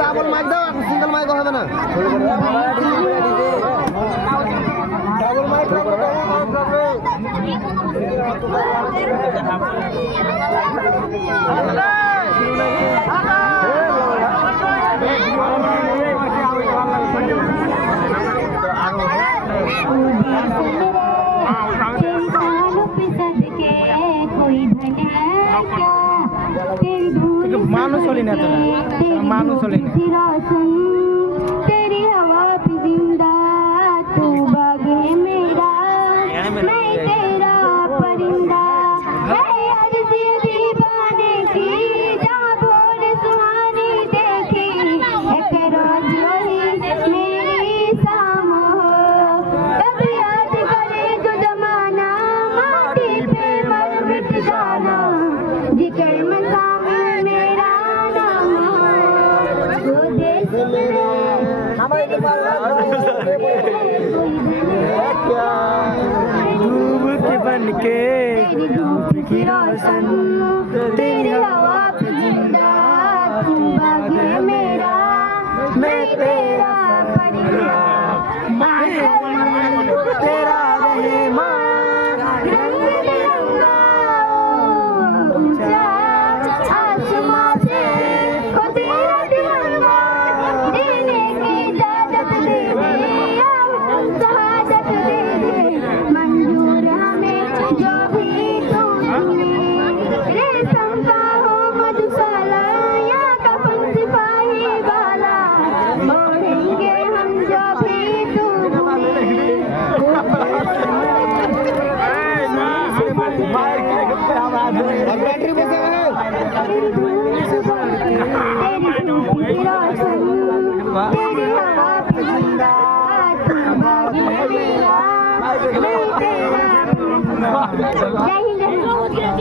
Double mic দাও, single mic হবে না। ডাবল মাইক मानुस होली ना मानुस होली तेरी हवा पे जिंदा तू बाग है मेरा मैं तेरा परिंदा है अर्ज़ी दीवाने की जहाँ भोर सुहानी देखी एक रोज वही मेरी शाम हो तब याद करे जो जमाना माटी पे मर मिट जाना जिक्र मकाम मेरा नाम हो वो देश मेरा डूब के बन के डूब की रोशन तेरी हवा पे जिंदा तू बाग है मेरा मैं तेरा परिंदा तेरा रहमान रंग बिरंगा ऊंचा आसमां से को तेरा दीवाना जीने की इजाजत दे दे शहादत दे दे मंजूर हमें जो भी तू रेशम का हो मधुशाला या कफन सिपाही वाला ओढ़ेंगे हम जो भी तू बैटरी बचा है। तेरी हवा पे जिंदा तू बाग है मेरा मैं तेरा जय हिंद।